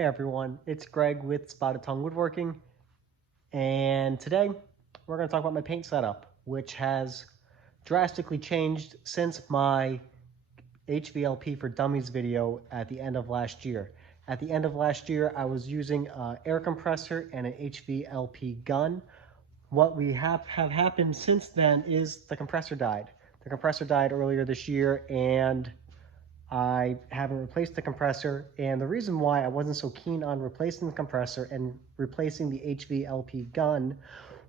Hey everyone, it's Greg with Spotted Tongue Woodworking, and today we're going to talk about my paint setup, which has drastically changed since my HVLP for Dummies video at the end of last year. At the end of last year, I was using an air compressor and an HVLP gun. What we have happened since then is the compressor died. The compressor died earlier this year, and I haven't replaced the compressor, and the reason why I wasn't so keen on replacing the compressor and replacing the HVLP gun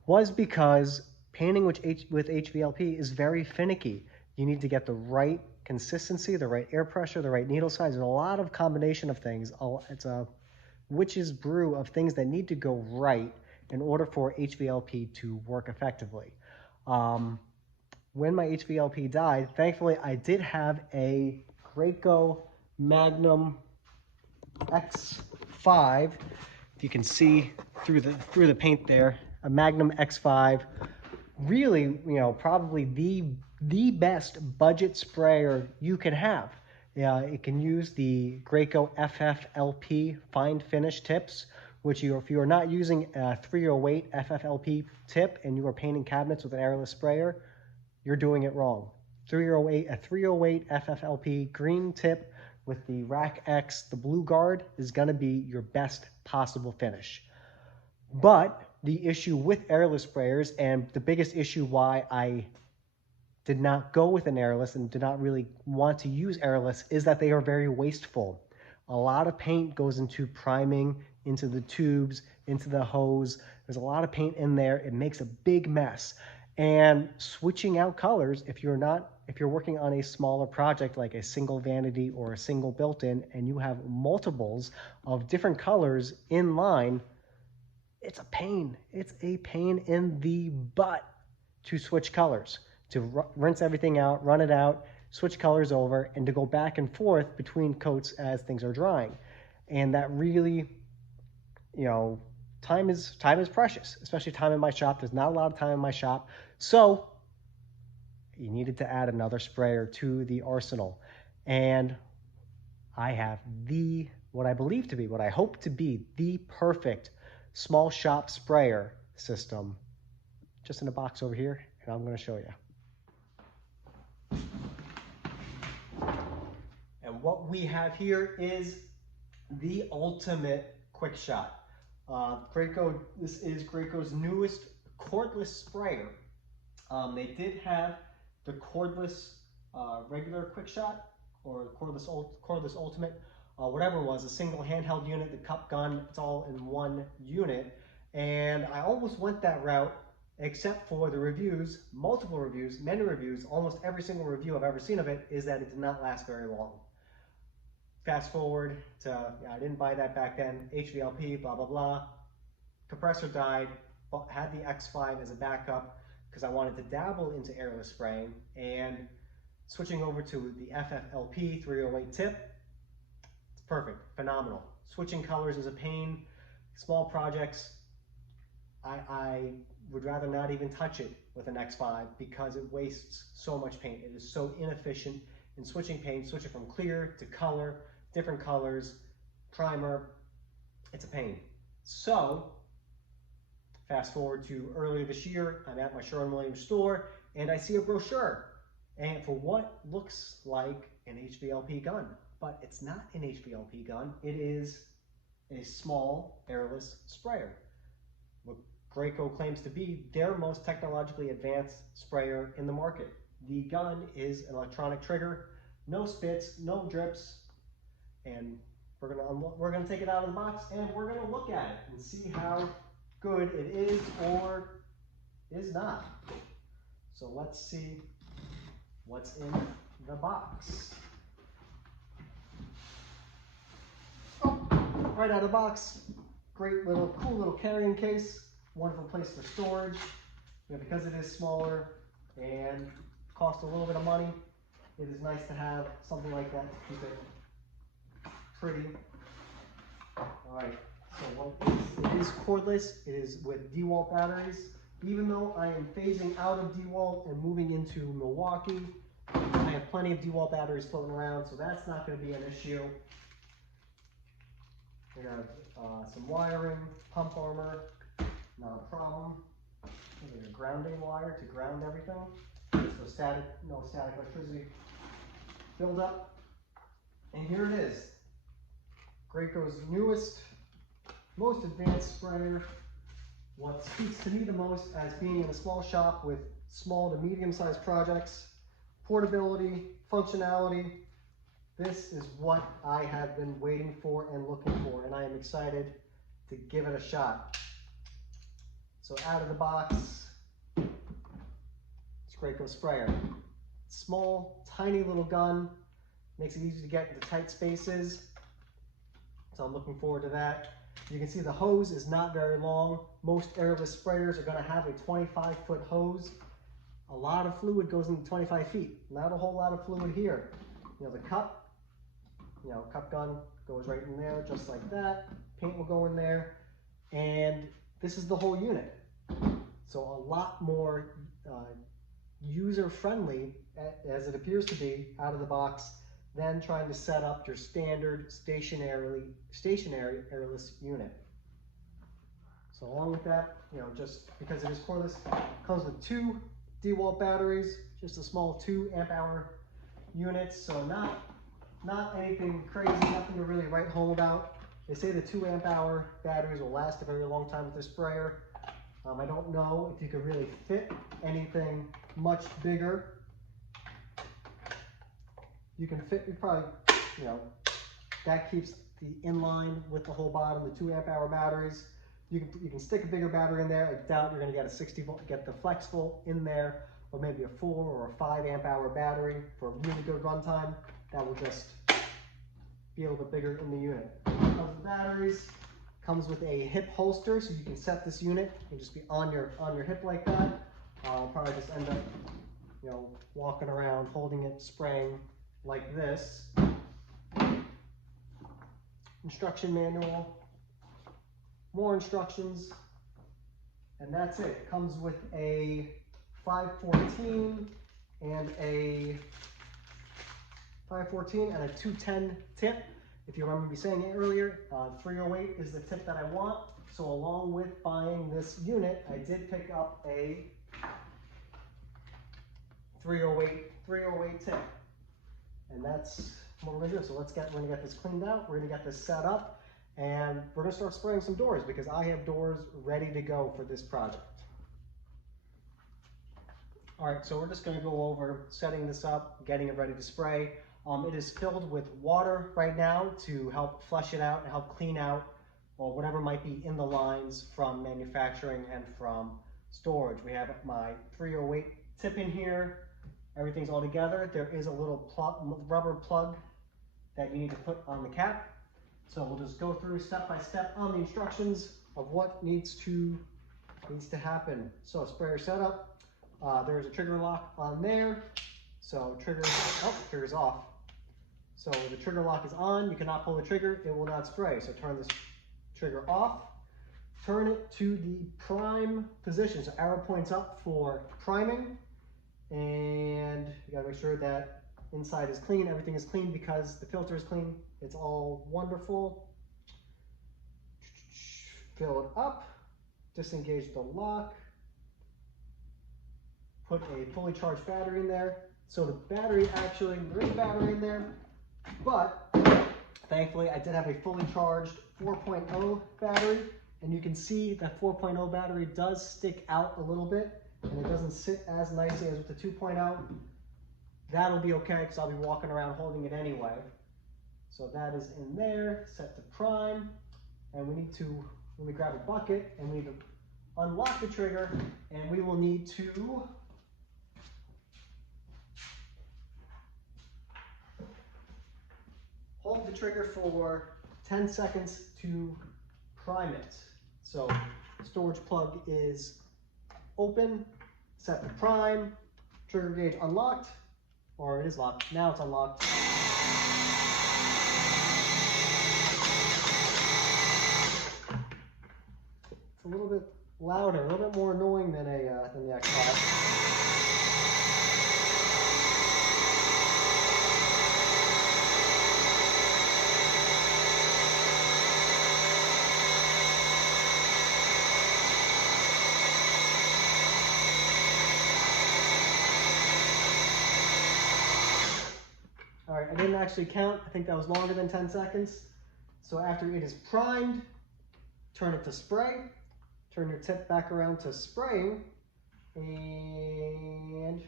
was because painting with HVLP is very finicky. You need to get the right consistency, the right air pressure, the right needle size. There's a lot of combination of things. It's a witch's brew of things that need to go right in order for HVLP to work effectively. When my HVLP died, thankfully I did have a Graco Magnum X5. If you can see through the paint there, a Magnum X5. Really, probably the best budget sprayer you can have. It can use the Graco FFLP fine finish tips, which if you are not using a 308 FFLP tip and you are painting cabinets with an airless sprayer, you're doing it wrong. A 308 FFLP green tip with the Rack X, the blue guard, is going to be your best possible finish. But the issue with airless sprayers, and the biggest issue why I did not go with an airless and did not really want to use airless, is that they are very wasteful. A lot of paint goes into priming, into the tubes, into the hose. There's a lot of paint in there. It makes a big mess. And switching out colors, if you're working on a smaller project like a single vanity or a single built-in, and you have multiples of different colors in line, it's a pain. It's a pain in the butt to switch colors, to rinse everything out, run it out, switch colors over, and to go back and forth between coats as things are drying. And that really, time is precious, especially time in my shop. There's not a lot of time in my shop. So you needed to add another sprayer to the arsenal. And I have what I hope to be the perfect small shop sprayer system just in a box over here, and I'm going to show you. And what we have here is the Ultimate Quickshot. This is Graco's newest cordless sprayer. They did have the cordless regular Quickshot, or cordless Ultimate, whatever it was, a single handheld unit, the cup gun, it's all in one unit. And I almost went that route, except for the reviews, multiple reviews, many reviews, almost every single review I've ever seen of it is that it did not last very long. Fast forward to, I didn't buy that back then, HVLP, blah, blah, blah. Compressor died, but had the X5 as a backup because I wanted to dabble into airless spraying, and switching over to the FFLP 308 tip, it's perfect, phenomenal. Switching colors is a pain. Small projects, I would rather not even touch it with an X5 because it wastes so much paint. It is so inefficient in switching paint, switching from clear to color, different colors, primer, it's a pain. So, fast forward to earlier this year, I'm at my Sherwin-Williams store and I see a brochure and for what looks like an HVLP gun, but it's not an HVLP gun. It is a small airless sprayer. What Graco claims to be their most technologically advanced sprayer in the market. The gun is an electronic trigger, no spits, no drips, and we're gonna take it out of the box and we're gonna look at it and see how good it is or is not. So let's see what's in the box. Oh, right out of the box, great little, cool little carrying case, wonderful place for storage. Because it is smaller and costs a little bit of money, it is nice to have something like that to keep it pretty. All right, so it is cordless. It is with DeWalt batteries. Even though I am phasing out of DeWalt and moving into Milwaukee, I have plenty of DeWalt batteries floating around, so that's not going to be an issue. We have some wiring, pump armor, not a problem. We have a grounding wire to ground everything. So static, no static electricity buildup. And here it is. Graco's newest, most advanced sprayer. What speaks to me the most as being in a small shop with small to medium-sized projects, portability, functionality. This is what I have been waiting for and looking for, and I am excited to give it a shot. So out of the box, it's Graco sprayer. Small, tiny little gun, makes it easy to get into tight spaces. So I'm looking forward to that. You can see the hose is not very long. Most airless sprayers are going to have a 25-foot hose. A lot of fluid goes into 25 feet. Not a whole lot of fluid here. You know, the cup, cup gun goes right in there just like that. Paint will go in there. And this is the whole unit. So a lot more user-friendly, as it appears to be, out of the box, than trying to set up your standard stationary airless unit. So along with that, just because it is cordless, comes with 2 DeWalt batteries, just a small 2 amp hour units. So not anything crazy, nothing to really write home about. They say the 2 amp hour batteries will last a very long time with this sprayer. I don't know if you could really fit anything much bigger. You can fit, you probably, that keeps the inline with the whole bottom, the 2 amp hour batteries. You can stick a bigger battery in there. I doubt you're going to get a 60 volt, get the flex volt in there, or maybe a 4 or a 5 amp hour battery for a really good runtime. That will just be a little bit bigger in the unit. Comes with batteries, comes with a hip holster, so you can set this unit. You can just be on your hip like that. I'll probably just end up, walking around, holding it, spraying like this. Instruction manual, more instructions, and that's it. It comes with a 514 and a 210 tip. If you remember me saying it earlier, 308 is the tip that I want. So along with buying this unit, I did pick up a 308 tip. And that's what we're gonna do. So we're gonna get this cleaned out, we're gonna get this set up, and we're gonna start spraying some doors because I have doors ready to go for this project. All right, so we're just gonna go over setting this up, getting it ready to spray. It is filled with water right now to help flush it out and help clean out whatever might be in the lines from manufacturing and from storage. We have my 308 tip in here. Everything's all together. There is a little rubber plug that you need to put on the cap. So we'll just go through step by step on the instructions of what needs to happen. So sprayer setup. There's a trigger lock on there. So trigger's off. So the trigger lock is on. You cannot pull the trigger. It will not spray. So turn this trigger off. Turn it to the prime position. So arrow points up for priming. And you gotta make sure that inside is clean, everything is clean because the filter is clean. It's all wonderful. Fill it up, disengage the lock, put a fully charged battery in there. So the battery actually, there is a battery in there, but thankfully I did have a fully charged 4.0 battery, and you can see that 4.0 battery does stick out a little bit. And it doesn't sit as nicely as with the 2.0. That'll be okay because I'll be walking around holding it anyway. So that is in there, set to prime. And we need to, let me grab a bucket and we need to unlock the trigger, and we will need to hold the trigger for 10 seconds to prime it. So storage plug is open, set to prime, trigger gauge unlocked, or it is locked. Now it's unlocked. It's a little bit louder, a little bit more annoying than the X5. actually count. I think that was longer than 10 seconds. So after it is primed, turn it to spray. Turn your tip back around to spraying. And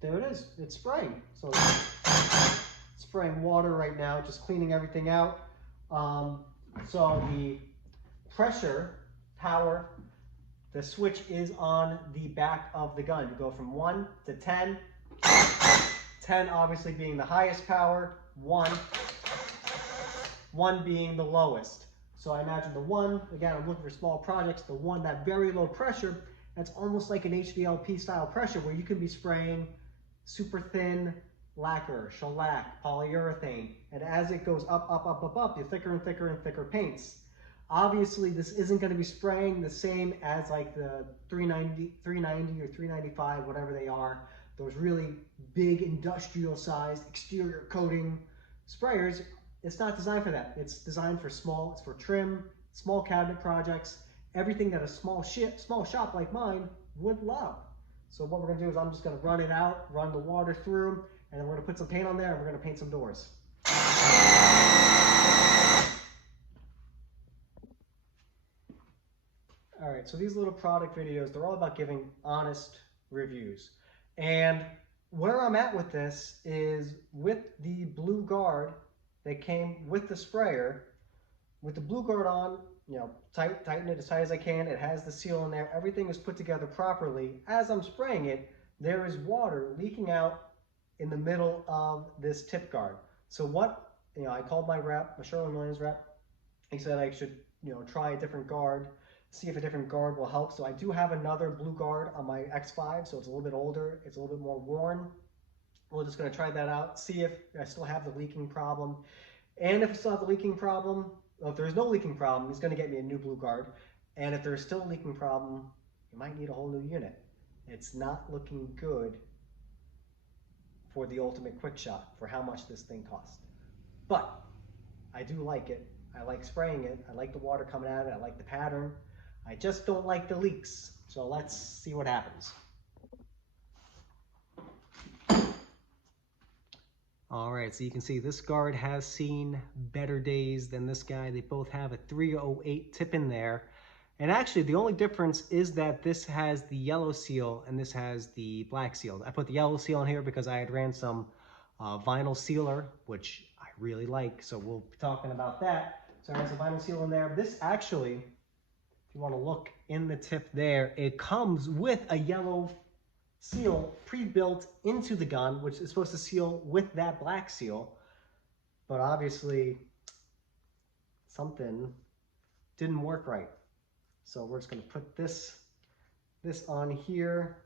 there it is. It's spraying. So it's spraying water right now, just cleaning everything out. So the pressure, power, the switch is on the back of the gun. You go from 1 to 10. 10 obviously being the highest power, 1 being the lowest. So I imagine the 1, again, I'm looking for small projects, the 1, that very low pressure, that's almost like an HVLP style pressure where you can be spraying super thin lacquer, shellac, polyurethane, and as it goes up, you thicker and thicker and thicker paints. Obviously, this isn't going to be spraying the same as like the 390 or 395, whatever they are, those really big industrial sized exterior coating sprayers. It's not designed for that. It's designed for small, it's for trim, small cabinet projects, everything that a small shop like mine would love. So what we're gonna do is I'm just gonna run it out, run the water through, and then we're gonna put some paint on there and we're gonna paint some doors. All right, so these little product videos, they're all about giving honest reviews. And where I'm at with this is with the blue guard that came with the sprayer, with the blue guard on, you know, tighten it as tight as I can. It has the seal in there. Everything is put together properly. As I'm spraying it, there is water leaking out in the middle of this tip guard. So what, you know, I called my rep, my Sherwin-Williams rep. He said I should, you know, try a different guard, see if a different guard will help. So I do have another blue guard on my X5, so it's a little bit older, it's a little bit more worn. We're just gonna try that out, see if I still have the leaking problem. And if I still have the leaking problem, well, if there's no leaking problem, he's gonna get me a new blue guard. And if there's still a leaking problem, you might need a whole new unit. It's not looking good for the Ultimate Quickshot for how much this thing costs. But I do like it. I like spraying it. I like the water coming out of it. I like the pattern. I just don't like the leaks. So let's see what happens. All right, so you can see this guard has seen better days than this guy. They both have a 308 tip in there. And actually, the only difference is that this has the yellow seal and this has the black seal. I put the yellow seal in here because I had ran some vinyl sealer, which I really like. So we'll be talking about that. So I have some vinyl seal in there. This actually, if you want to look in the tip there, it comes with a yellow seal pre-built into the gun, which is supposed to seal with that black seal. But obviously, something didn't work right. So we're just going to put this on here.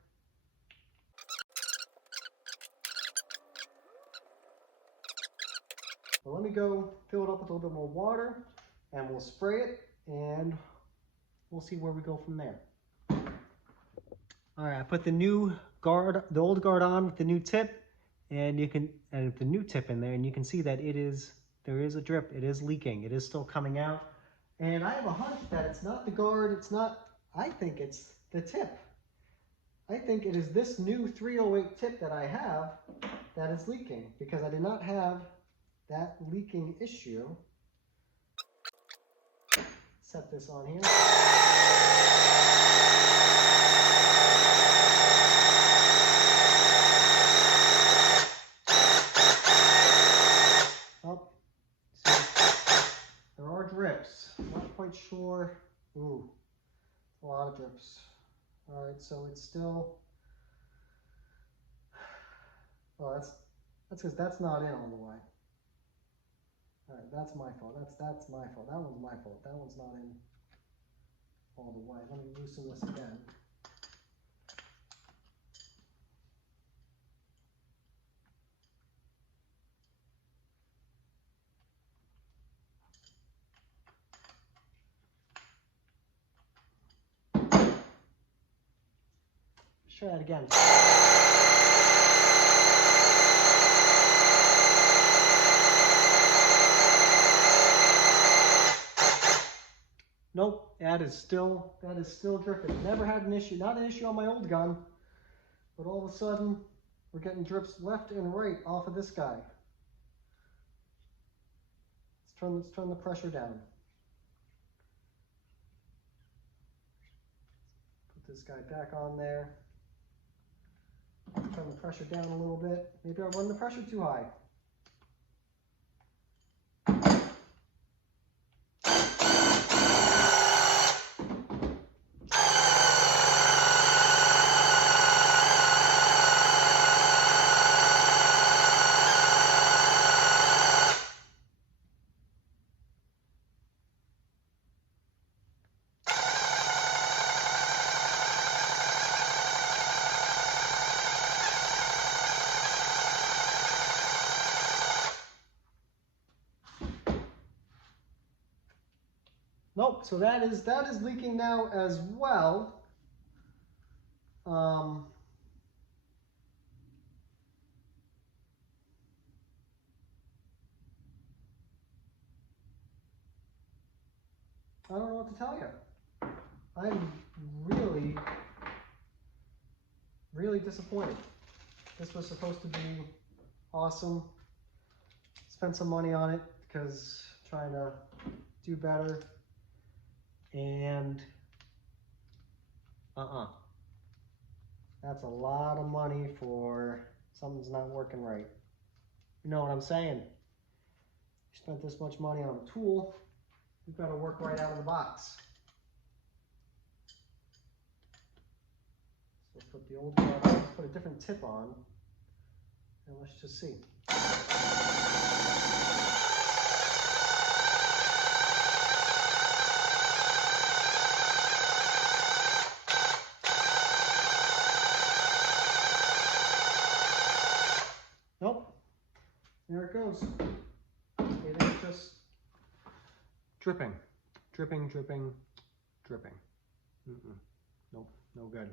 Well, let me go fill it up with a little bit more water and we'll spray it and we'll see where we go from there. All right, I put the new guard, the old guard on with the new tip, and the new tip in there, and you can see that there is a drip, it is leaking, it is still coming out. And I have a hunch that it's not the guard, I think it's the tip. I think it is this new 308 tip that I have that is leaking, because I did not have that leaking issue. Set this on here. Oh, see, there are drips. Not quite sure. Ooh, a lot of drips. All right, so it's still. Well, that's because that's not in all the way. All right, that's my fault. That's my fault. That one's my fault. That one's not in all the way. Let me loosen this again. Let's try that again. Nope, that is still dripping. Never had an issue, not an issue on my old gun, but all of a sudden we're getting drips left and right off of this guy. Let's turn the pressure down. Put this guy back on there. Turn the pressure down a little bit. Maybe I run the pressure too high. Nope, so that is leaking now as well. I don't know what to tell you. I'm really disappointed. This was supposed to be awesome. Spent some money on it because trying to do better. And that's a lot of money for something's not working right. You know what I'm saying? You spent this much money on a tool, you've got to work right out of the box. So let's put the old guard on, let's put a different tip on, and let's just see. Nope, there it goes. It is just dripping, dripping, dripping, dripping. Nope, no good.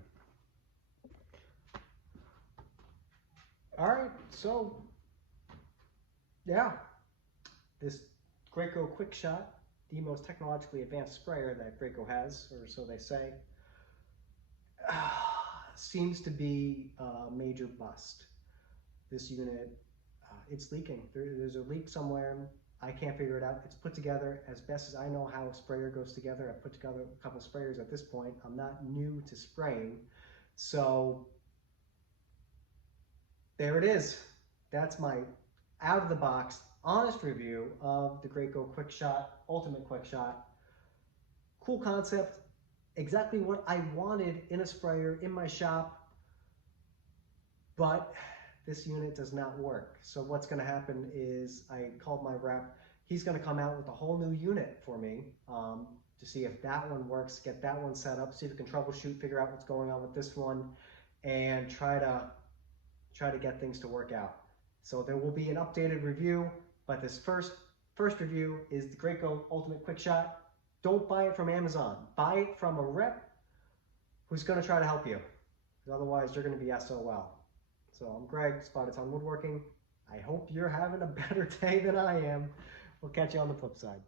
All right, so yeah, this Graco Quickshot, the most technologically advanced sprayer that Graco has, or so they say, seems to be a major bust. This unit, it's leaking. There's a leak somewhere. I can't figure it out. It's put together as best as I know how a sprayer goes together. I've put together a couple of sprayers at this point. I'm not new to spraying. So there it is. That's my out of the box, honest review of the Graco Quickshot, Ultimate Quickshot. Cool concept. Exactly what I wanted in a sprayer in my shop. But this unit does not work. So what's going to happen is I called my rep. He's going to come out with a whole new unit for me to see if that one works, get that one set up, see if we can troubleshoot, figure out what's going on with this one, and try to get things to work out. So there will be an updated review, but this first review is the Graco Ultimate Quickshot. Don't buy it from Amazon. Buy it from a rep who's going to try to help you. Otherwise, you're going to be SOL. So I'm Greg, Spotted Ton Woodworking. I hope you're having a better day than I am. We'll catch you on the flip side.